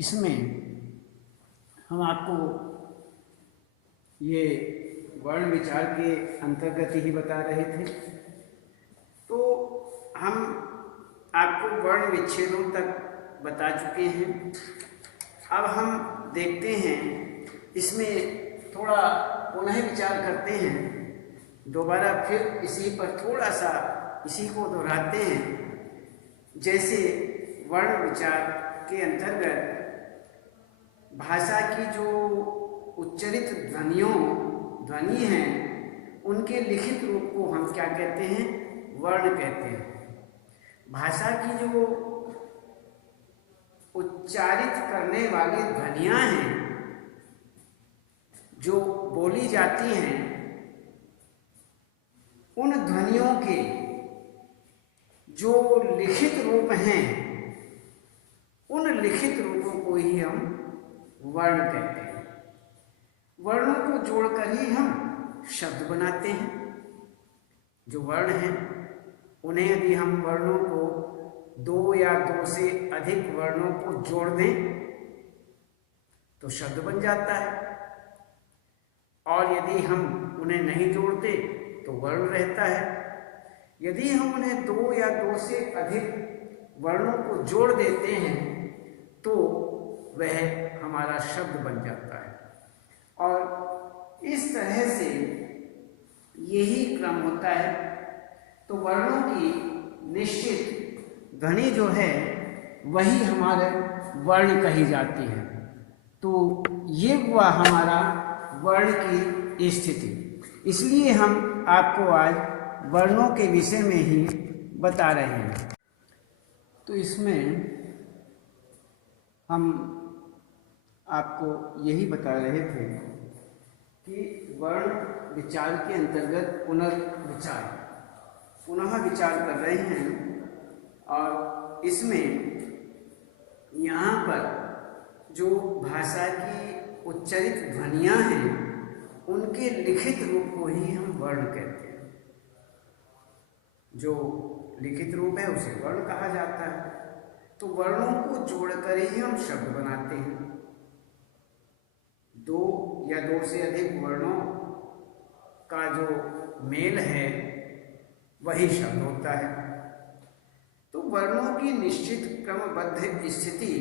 इसमें हम आपको ये वर्ण विचार के अंतर्गत ही बता रहे थे। तो हम आपको वर्ण विच्छेदों तक बता चुके हैं। अब हम देखते हैं, इसमें थोड़ा पुनः विचार करते हैं, दोबारा फिर इसी पर थोड़ा सा इसी को दोहराते हैं। जैसे वर्ण विचार के अंतर्गत भाषा की जो उच्चरित ध्वनि हैं, उनके लिखित रूप को हम क्या कहते हैं? वर्ण कहते हैं। भाषा की जो उच्चारित करने वाली ध्वनियां हैं, जो बोली जाती हैं, उन ध्वनियों के जो लिखित रूप हैं, उन लिखित रूपों को ही हम वर्ण कहते हैं। वर्णों को जोड़कर ही हम शब्द बनाते हैं। जो वर्ण हैं, उन्हें यदि हम वर्णों को दो या दो से अधिक वर्णों को जोड़ दें तो शब्द बन जाता है, और यदि हम उन्हें नहीं जोड़ते तो वर्ण रहता है। यदि हम उन्हें दो या दो से अधिक वर्णों को जोड़ देते हैं तो वह हमारा शब्द बन जाता है। और इस तरह से यही क्रम होता है। तो वर्णों की निश्चित ध्वनि जो है वही हमारे वर्ण कही जाती है। तो ये हुआ हमारा वर्ण की स्थिति। इसलिए हम आपको आज वर्णों के विषय में ही बता रहे हैं। तो इसमें हम आपको यही बता रहे थे कि वर्ण विचार के अंतर्गत पुनः विचार कर रहे हैं, और इसमें यहाँ पर जो भाषा की उच्चरित ध्वनियाँ हैं, उनके लिखित रूप को ही हम वर्ण कहते हैं। जो लिखित रूप है उसे वर्ण कहा जाता है। तो वर्णों को जोड़कर ही हम शब्द बनाते हैं। दो या दो से अधिक वर्णों का जो मेल है वही शब्द होता है। तो वर्णों की निश्चित क्रमबद्ध स्थिति,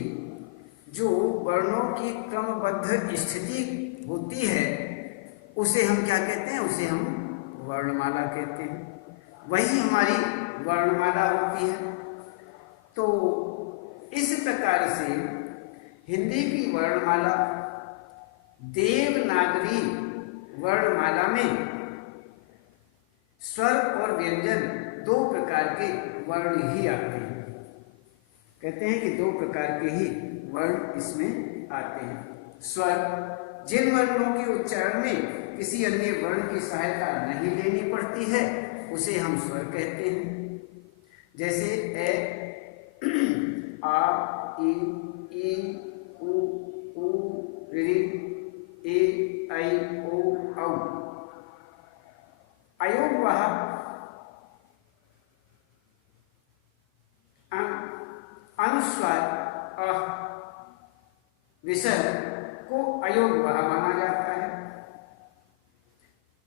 जो वर्णों की क्रमबद्ध स्थिति होती है, उसे हम क्या कहते हैं? उसे हम वर्णमाला कहते हैं। वही हमारी वर्णमाला होती है। तो इस प्रकार से हिंदी की वर्णमाला देवनागरी वर्णमाला में स्वर और व्यंजन दो प्रकार के वर्ण ही आते हैं। कहते हैं कि दो प्रकार के ही वर्ण इसमें आते हैं। स्वर, जिन वर्णों के उच्चारण में किसी अन्य वर्ण की सहायता नहीं लेनी पड़ती है, उसे हम स्वर कहते हैं। जैसे ए, आ, ई, उ, ऋ, ए, ऐ, ओ, औ। अयोगवह अनुस्वार विसर्ग को अयोगवह माना जाता है।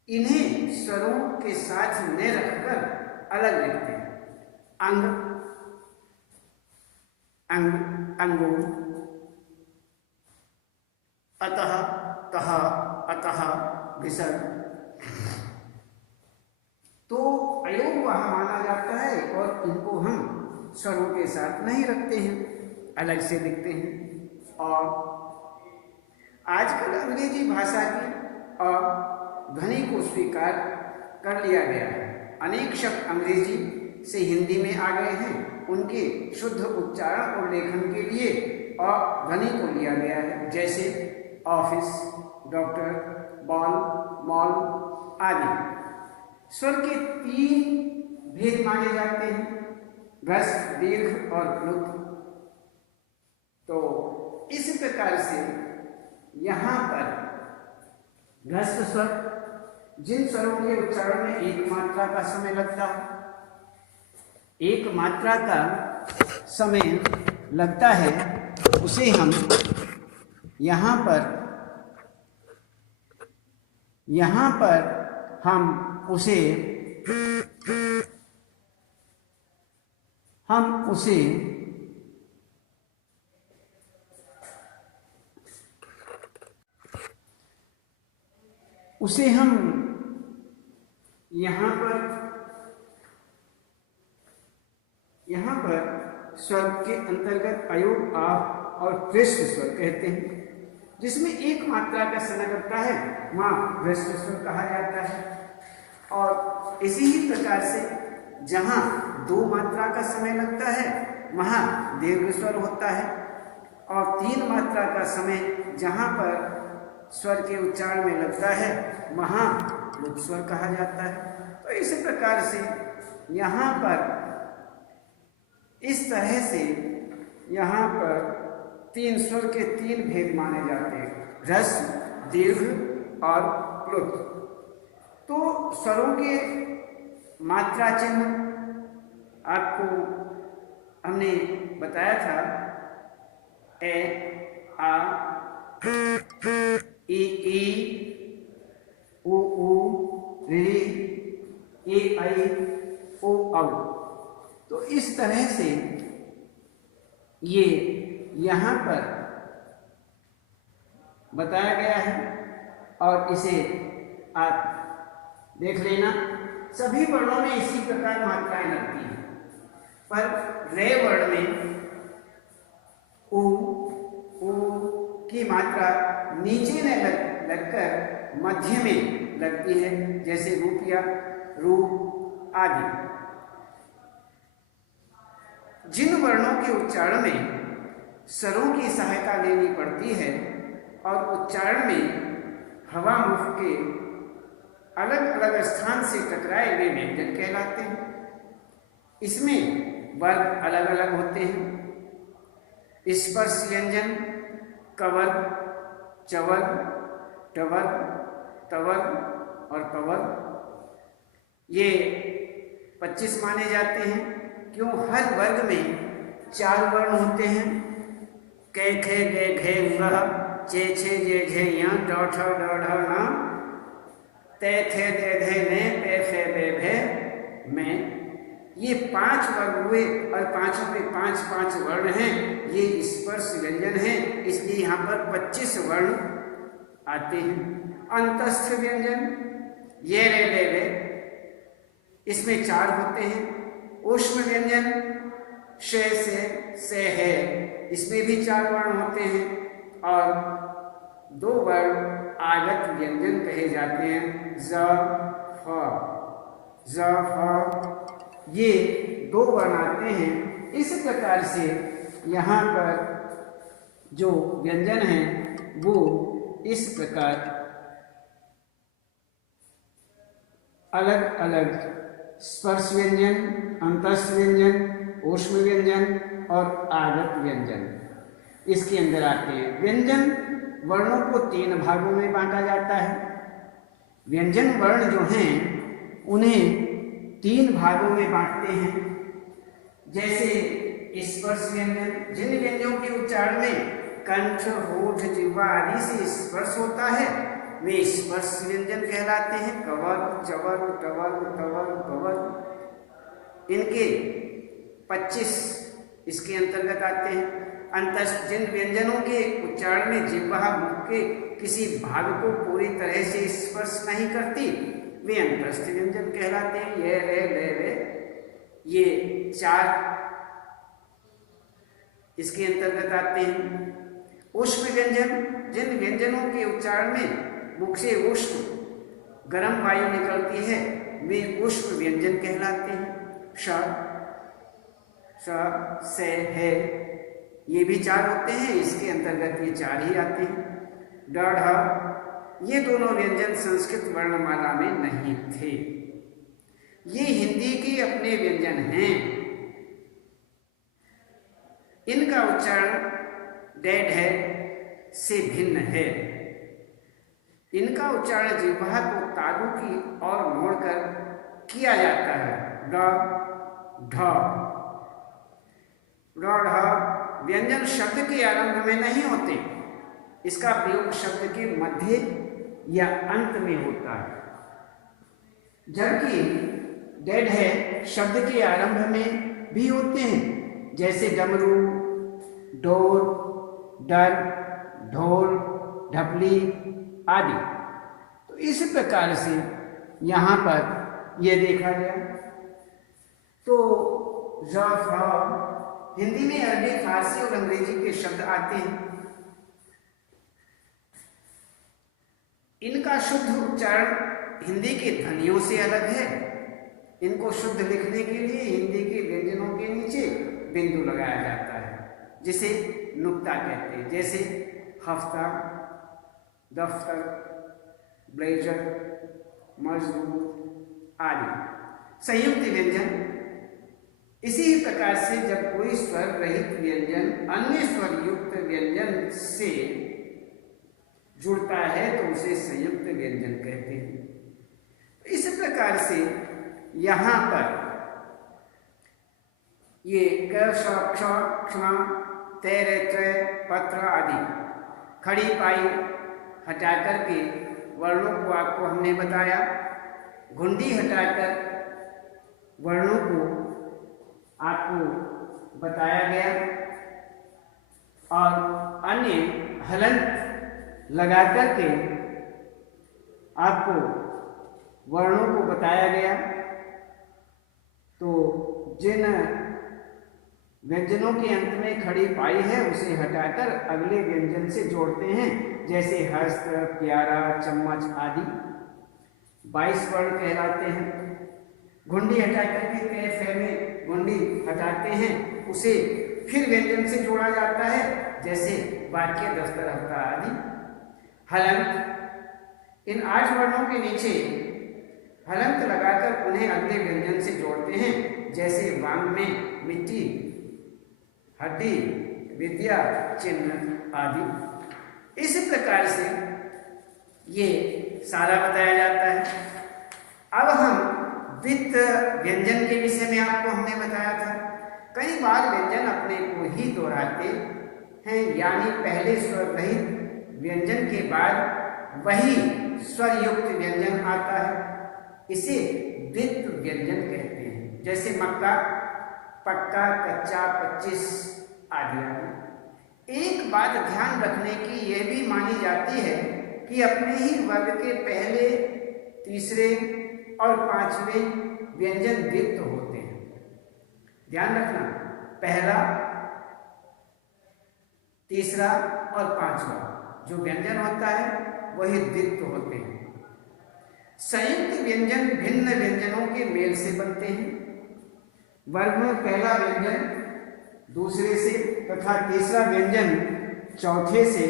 इन्हें स्वरों के साथ न रखकर अलग लिखते हैं। अंग, अंगूर, अतः, तः, अतः, विसर्ग। तो अयोगवह माना जाता है, और इनको हम स्वरों के साथ नहीं रखते हैं, अलग से लिखते हैं। और आजकल अंग्रेजी भाषा की और ध्वनि को स्वीकार कर लिया गया है। अनेक शब्द अंग्रेजी से हिंदी में आ गए हैं। उनके शुद्ध उच्चारण और लेखन के लिए और ध्वनि को लिया गया है। जैसे ऑफिस, डॉक्टर, बॉल, मॉल आदि। स्वर के तीन भेद माने जाते हैं: ह्रस्व, दीर्घ और प्लुत। तो इस प्रकार से यहाँ पर ह्रस्व स्वर, जिन स्वरों के उच्चारण में एक मात्रा का समय लगता है, एक मात्रा का समय लगता है, उसे हम यहाँ पर हम उसे हम यहाँ पर स्वर के अंतर्गत अयोग आ और पृष्ठ स्वर कहते हैं। जिसमें एक मात्रा का समय लगता है वहाँ पृष्ठ स्वर कहा जाता है। और इसी ही प्रकार से जहाँ दो मात्रा का समय लगता है वहाँ दीर्घ स्वर होता है, और तीन मात्रा का समय जहाँ पर स्वर के उच्चारण में लगता है वहाँ लुप्त स्वर कहा जाता है। तो इसी प्रकार से यहाँ पर इस तरह से यहाँ पर तीन स्वर के तीन भेद माने जाते हैं, ह्रस्व, दीर्घ और प्लुत। तो स्वरों के मात्रा चिन्ह आपको हमने बताया था, ए, आ, ई, उ, ऋ, ए, ऐ, ओ, औ। तो इस तरह से ये यहाँ पर बताया गया है, और इसे आप देख लेना। सभी वर्णों में इसी प्रकार मात्राएं लगती हैं, पर रे वर्ण में उ की मात्रा नीचे में लगकर मध्य में लगती है, जैसे रूपया, रूप आदि। जिन वर्णों के उच्चारण में स्वरों की सहायता लेनी पड़ती है और उच्चारण में हवा मुख के अलग अलग स्थान से टकराए हुए व्यंजन कहलाते हैं। इसमें वर्ग अलग अलग होते हैं। स्पर्श व्यंजन कवर, चवर, टवर, तवर और पवर, ये 25 माने जाते हैं। क्यों? हर वर्ग में 4 वर्ण होते हैं, कै, खे, गे, घे, ङ, चे, छे, जे, झे, य, ड, ठ, ड, ढ, न, ते, थे, दे, धे, ने, पे, फे, बे, भे, में। ये 5 वर्ग हुए, और पांचों पे 5-5 वर्ण हैं। ये स्पर्श व्यंजन है, इसलिए यहाँ पर 25 वर्ण आते हैं। अंतस्थ व्यंजन ये, रे, ले, वे, इसमें 4 होते हैं। ऊष्म व्यंजन शे, से, है, इसमें भी 4 वर्ण होते हैं। और 2 वर्ण आगत व्यंजन कहे जाते हैं, ज, फ, ये 2 वर्ण आते हैं। इस प्रकार से यहाँ पर जो व्यंजन है वो इस प्रकार अलग अलग स्पर्श व्यंजन, अंतस्थ व्यंजन, ऊष्म व्यंजन और आगत व्यंजन इसके अंदर आते हैं। व्यंजन वर्णों को 3 भागों में बांटा जाता है। व्यंजन वर्ण जो हैं उन्हें 3 भागों में बांटते हैं। जैसे स्पर्श व्यंजन, जिन व्यंजनों के उच्चारण में कंठ, होठ, जिह्वा आदि से स्पर्श होता है वे स्पर्श व्यंजन कहलाते हैं। कवर, चवर, टवर, तवर, पवर, इनके 25 इसके अंतर्गत आते हैं। अंतस्थ, जिन व्यंजनों के उच्चारण में जिह्वा मुख के किसी भाग को पूरी तरह से स्पर्श नहीं करती वे अंतस्थ व्यंजन कहलाते हैं। ये, रे, ले, वे, ये 4 इसके अंतर्गत आते हैं। ऊष्म व्यंजन, जिन व्यंजनों के उच्चारण में मुख से उष्ण गर्म वायु निकलती है वे ऊष्म व्यंजन कहलाते हैं। श, से, है, ये भी 4 होते हैं, इसके अंतर्गत ये 4 ही आते हैं। ड, ढ, ये दोनों व्यंजन संस्कृत वर्णमाला में नहीं थे, ये हिंदी के अपने व्यंजन हैं। इनका उच्चारण डेड है से भिन्न है। इनका उच्चारण जिह्वा को तालु की ओर मोड़कर किया जाता है। ड, ढ, ड, ढ, व्यंजन शब्द के आरंभ में नहीं होते, इसका प्रयोग शब्द के मध्य या अंत में होता है। जबकि डेड है शब्द के आरंभ में भी होते हैं, जैसे डमरू, डोर, डर, ढोल, ढपली आदि। तो इस प्रकार से यहाँ पर यह देखा गया। तो हिंदी में अरबी, फारसी और अंग्रेजी के शब्द आते हैं। इनका शुद्ध उच्चारण हिंदी के ध्वनियों से अलग है। इनको शुद्ध लिखने के लिए हिंदी के व्यंजनों के नीचे बिंदु लगाया जाता है, जिसे नुक्ता कहते हैं। जैसे हफ्ता, दफ्तर, ब्लेजर, मजदूर आदि। संयुक्त व्यंजन इसी प्रकार से जब कोई स्वर रहित व्यंजन अन्य स्वर युक्त व्यंजन से जुड़ता है तो उसे संयुक्त व्यंजन कहते हैं। इस प्रकार से यहाँ पर ये क, श, क्ष, क्ष्मा, तैर, त्रय, पत्र आदि खड़ी पाई हटा करके वर्णों को आपको हमने बताया। घुंडी हटाकर वर्णों को आपको बताया गया और अन्य हलंत लगा करके आपको वर्णों को बताया गया। तो जिन व्यंजनों के अंत में खड़ी पाई है उसे हटाकर अगले व्यंजन से जोड़ते हैं, जैसे हस्त, प्यारा, चम्मच आदि 22 वर्ण कहलाते हैं। घुंडी हटा करके कैफ में घुंडी हटाते हैं, उसे फिर व्यंजन से जोड़ा जाता है, जैसे वाक्य, दफ्तर, हफ्ता आदि। हलंत, इन 8 वर्णों के नीचे हलंत लगाकर उन्हें अगले व्यंजन से जोड़ते हैं, जैसे वांग में मिट्टी, हड्डी, विद्या, चिन्ह आदि। इस प्रकार से ये सारा बताया जाता है। अब हम द्वित व्यंजन के विषय में आपको हमने बताया था। कई बार व्यंजन अपने को ही दोहराते हैं, यानी पहले स्वर रहित व्यंजन के बाद वही स्वर युक्त व्यंजन आता है, इसे द्वित व्यंजन कहते हैं। जैसे मक्का, पक्का, कच्चा, 25 आदि। एक बात ध्यान रखने की यह भी मानी जाती है कि अपने ही वर्ग के पहले, तीसरे और 5वें व्यंजन द्वित्व होते हैं। ध्यान रखना, पहला, तीसरा और 5वां जो व्यंजन होता है वही द्वित्व होते हैं। संयुक्त व्यंजन भिन्न व्यंजनों के मेल से बनते हैं। वर्ग में पहला व्यंजन दूसरे से तथा तीसरा व्यंजन चौथे से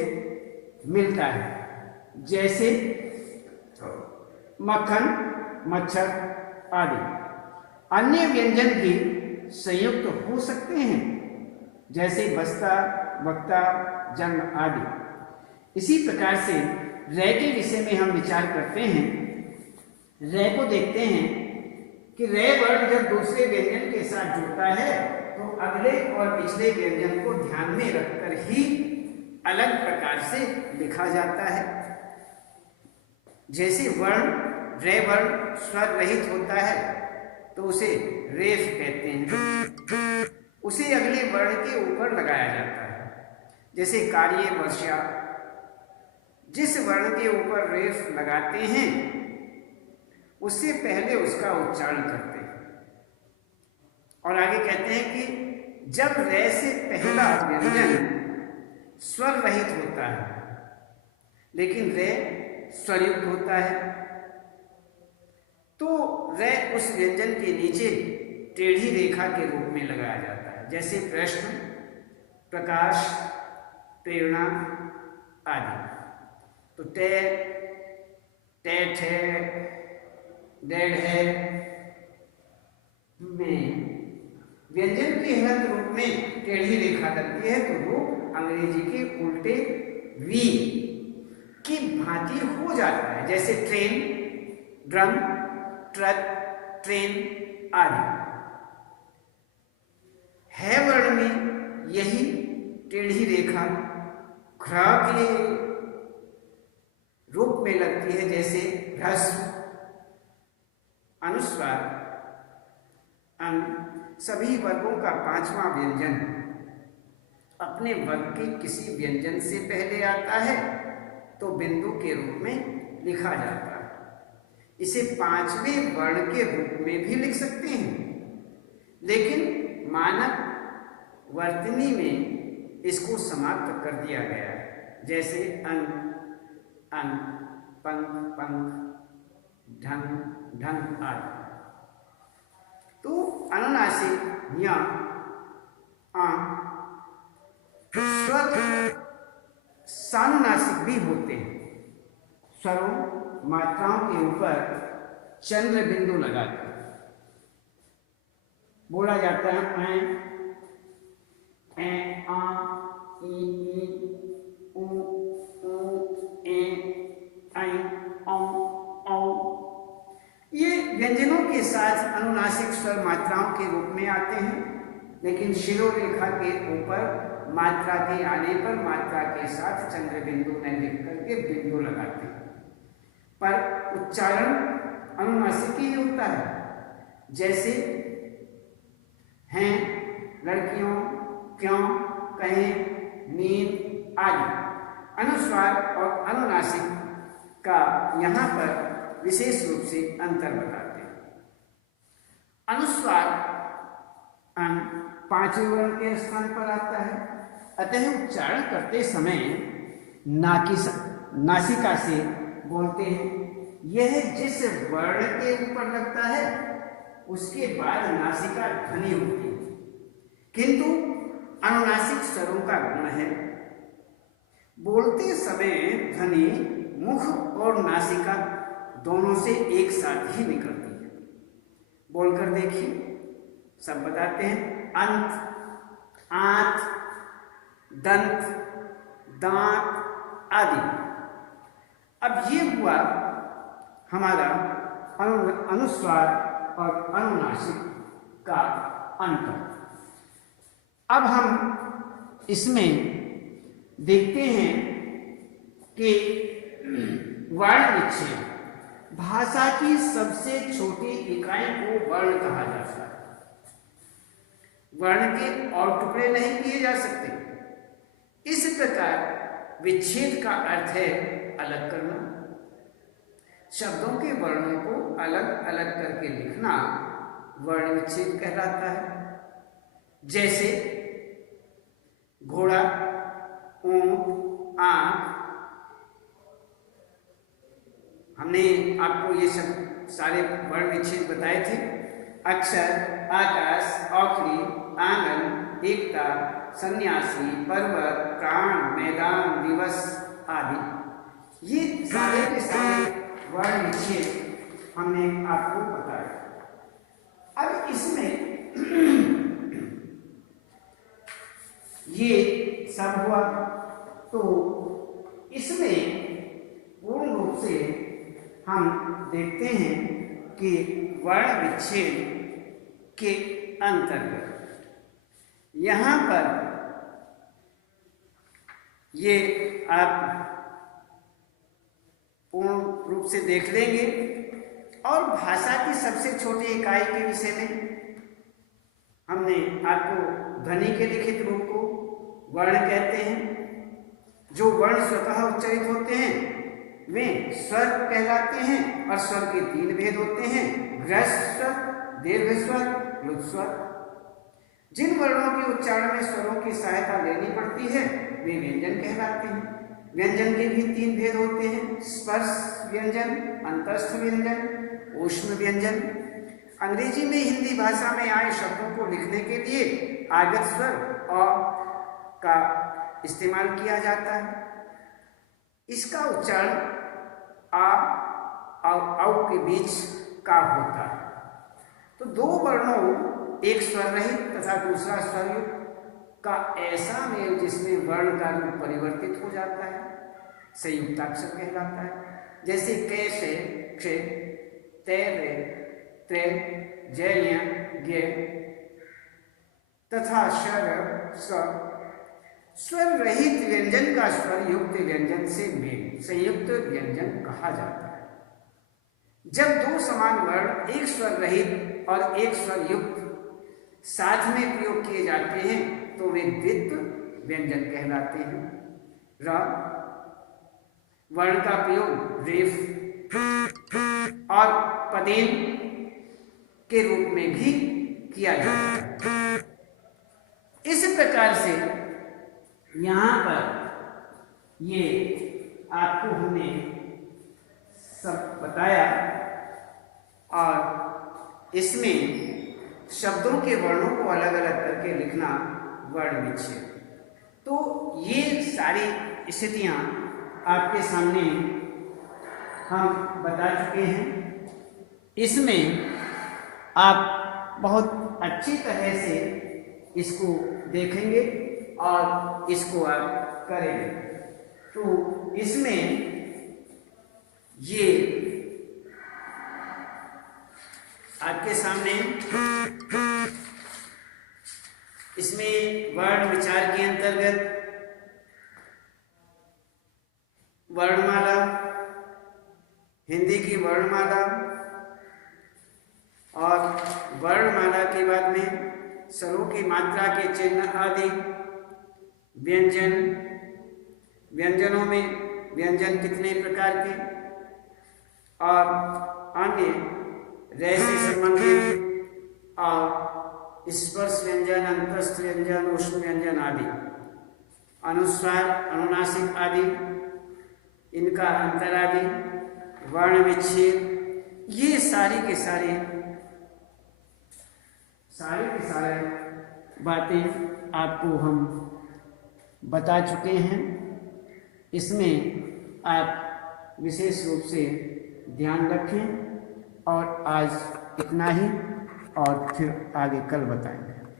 मिलता है, जैसे मक्खन, मच्छर आदि। अन्य व्यंजन भी संयुक्त हो सकते हैं, जैसे बस्ता, वक्ता, जन्म आदि। इसी प्रकार से रे के विषय में हम विचार करते हैं। रे को देखते हैं कि रे वर्ण जब दूसरे व्यंजन के साथ जुड़ता है तो अगले और पिछले व्यंजन को ध्यान में रखकर ही अलग प्रकार से लिखा जाता है। जैसे वर्ण रे वर्ण स्वर रहित होता है तो उसे रेफ कहते हैं, उसे अगले वर्ण के ऊपर लगाया जाता है। जैसे कार्य, वर्षा, जिस वर्ण के ऊपर रेफ लगाते हैं उससे पहले उसका उच्चारण करते हैं। और आगे कहते हैं कि जब रे से पहला व्यंजन स्वर रहित होता है लेकिन रे स्वरयुक्त होता है तो रे उस व्यंजन के नीचे टेढ़ी रेखा के रूप में लगाया जाता है, जैसे प्रश्न, प्रकाश, प्रेरणा आदि। तो टे, टेट है, डेड है में व्यंजन के हलंत रूप में टेढ़ी रेखा लगती है तो रूप अंग्रेजी के उल्टे वी की भांति हो जाता है, जैसे ट्रेन, ड्रम, ट्रक, ट्रेन आदि। है वर्ण में यही टेढ़ी रेखा घ्र के रूप में लगती है, जैसे ह्रस्व, अनुस्वार, सभी वर्गों का पांचवा व्यंजन अपने वर्ग के किसी व्यंजन से पहले आता है तो बिंदु के रूप में लिखा जाता है। इसे पांचवें वर्ण के रूप में भी लिख सकते हैं, लेकिन मानक वर्तनी में इसको समाप्त कर दिया गया है, जैसे अन, पंख, पंख, ढंग, ढंग आदि। तो अनुनासिक या स्वर सानुनासिक भी होते हैं। स्वरों मात्राओं के ऊपर चंद्र बिंदु लगाकर बोला जाता है ऐ, आ, ई, उ, ए, ऐ, औ, औ। ये व्यंजनों के साथ अनुनासिक स्वर मात्राओं के रूप में आते हैं, लेकिन शिरोरेखा के ऊपर मात्रा के आने पर मात्रा के साथ चंद्र बिंदु में लिख करके बिंदु लगाते हैं, पर उच्चारण अनुनासिक ही होता है। जैसे हैं, लड़कियों, क्यों, कहें, नींद आदि। अनुस्वार और अनुनासिक का यहाँ पर विशेष रूप से अंतर बताते हैं। अनुस्वार अन पांचवें वर्ण के स्थान पर आता है, अतः उच्चारण करते समय नासिका से बोलते हैं। यह जिस वर्ण के ऊपर लगता है उसके बाद नासिका ध्वनि होती है, किंतु अनुनासिक स्वरों का गुण है बोलते समय ध्वनि मुख और नासिका दोनों से एक साथ ही निकलती है। बोलकर देखिए, सब बताते हैं। अंत, आंत, दंत, दांत आदि। अब ये हुआ हमारा अनुस्वार और अनुनासिक का अंतर। अब हम इसमें देखते हैं कि वर्ण विच्छेद, भाषा की सबसे छोटी इकाई को वर्ण कहा जाता है। वर्ण के और टुकड़े नहीं किए जा सकते। इस प्रकार विच्छेद का अर्थ है अलग करना। शब्दों के वर्णों को अलग अलग करके लिखना वर्ण विच्छेद कहलाता है। जैसे घोड़ा, ऊंट, आंख। हमने आपको ये सब सारे वर्ण विच्छेद बताए थे। अक्षर, आकाश, औखली, आंगन, एकता, सन्यासी, पर्वत, प्राण, मैदान, दिवस आदि। ये सारे के सारे वर्ण विच्छेद हमने आपको बताया। अब इसमें ये सब हुआ, तो इसमें पूर्ण रूप से हम देखते हैं कि वर्ण विच्छेद के अंतर्गत यहाँ पर ये आप पूर्ण रूप से देख लेंगे। और भाषा की सबसे छोटी इकाई के विषय में हमने आपको ध्वनि के लिखित रूप को वर्ण कहते हैं। जो वर्ण स्वतः उच्चारित होते हैं वे स्वर कहलाते हैं, और स्वर के तीन भेद होते हैं: ह्रस्व स्वर, दीर्घ स्वर, लुप्त स्वर। जिन वर्णों के उच्चारण में स्वरों की सहायता लेनी पड़ती है वे व्यंजन कहलाते हैं। व्यंजन के भी तीन भेद होते हैं: स्पर्श व्यंजन, अंतस्थ व्यंजन, ऊष्म व्यंजन। अंग्रेजी में हिंदी भाषा में आए शब्दों को लिखने के लिए आगत स्वर अ का इस्तेमाल किया जाता है। इसका उच्चारण आ और औ के बीच का होता है। तो दो वर्णों, एक स्वर रहित तथा दूसरा स्वर युक्त का ऐसा मेल जिसमें वर्ण का रूप परिवर्तित हो जाता है संयुक्ताक्षर कहलाता है। जैसे कै से क्षे, तै रे, त्रे, जय, गे तथा शर, स स्वर रहित व्यंजन का स्वर युक्त व्यंजन से मेल संयुक्त व्यंजन कहा जाता है। जब दो समान वर्ण एक स्वर रहित और एक स्वर युक्त साथ में प्रयोग किए जाते हैं तो वे द्वित्व व्यंजन कहलाते हैं। र वर्ण का प्रयोग रेफ और पदेन के रूप में भी किया जाता है। इस प्रकार से यहाँ पर ये आपको हमने सब बताया और इसमें शब्दों के वर्णों को अलग अलग करके लिखना वर्ण विच्छेद। तो ये सारी स्थितियाँ आपके सामने हम बता चुके हैं। इसमें आप बहुत अच्छी तरह से इसको देखेंगे और इसको आप करेंगे। तो इसमें ये आपके सामने इसमें वर्ण विचार के अंतर्गत वर्णमाला, हिंदी की वर्णमाला और वर्णमाला के बाद में स्वरों की मात्रा के चिन्ह आदि, व्यंजन, व्यंजनों में व्यंजन कितने प्रकार के और अन्य रह से संबंधित और स्पर्श व्यंजन, अंतस्थ व्यंजन, उष्ण व्यंजन आदि, अनुस्वार, अनुनासिक आदि, इनका अंतर आदि, वर्ण विच्छेद, ये सारी के सारे बातें आपको हम बता चुके हैं। इसमें आप विशेष रूप से ध्यान रखें और आज इतना ही और फिर आगे कल बताएंगे।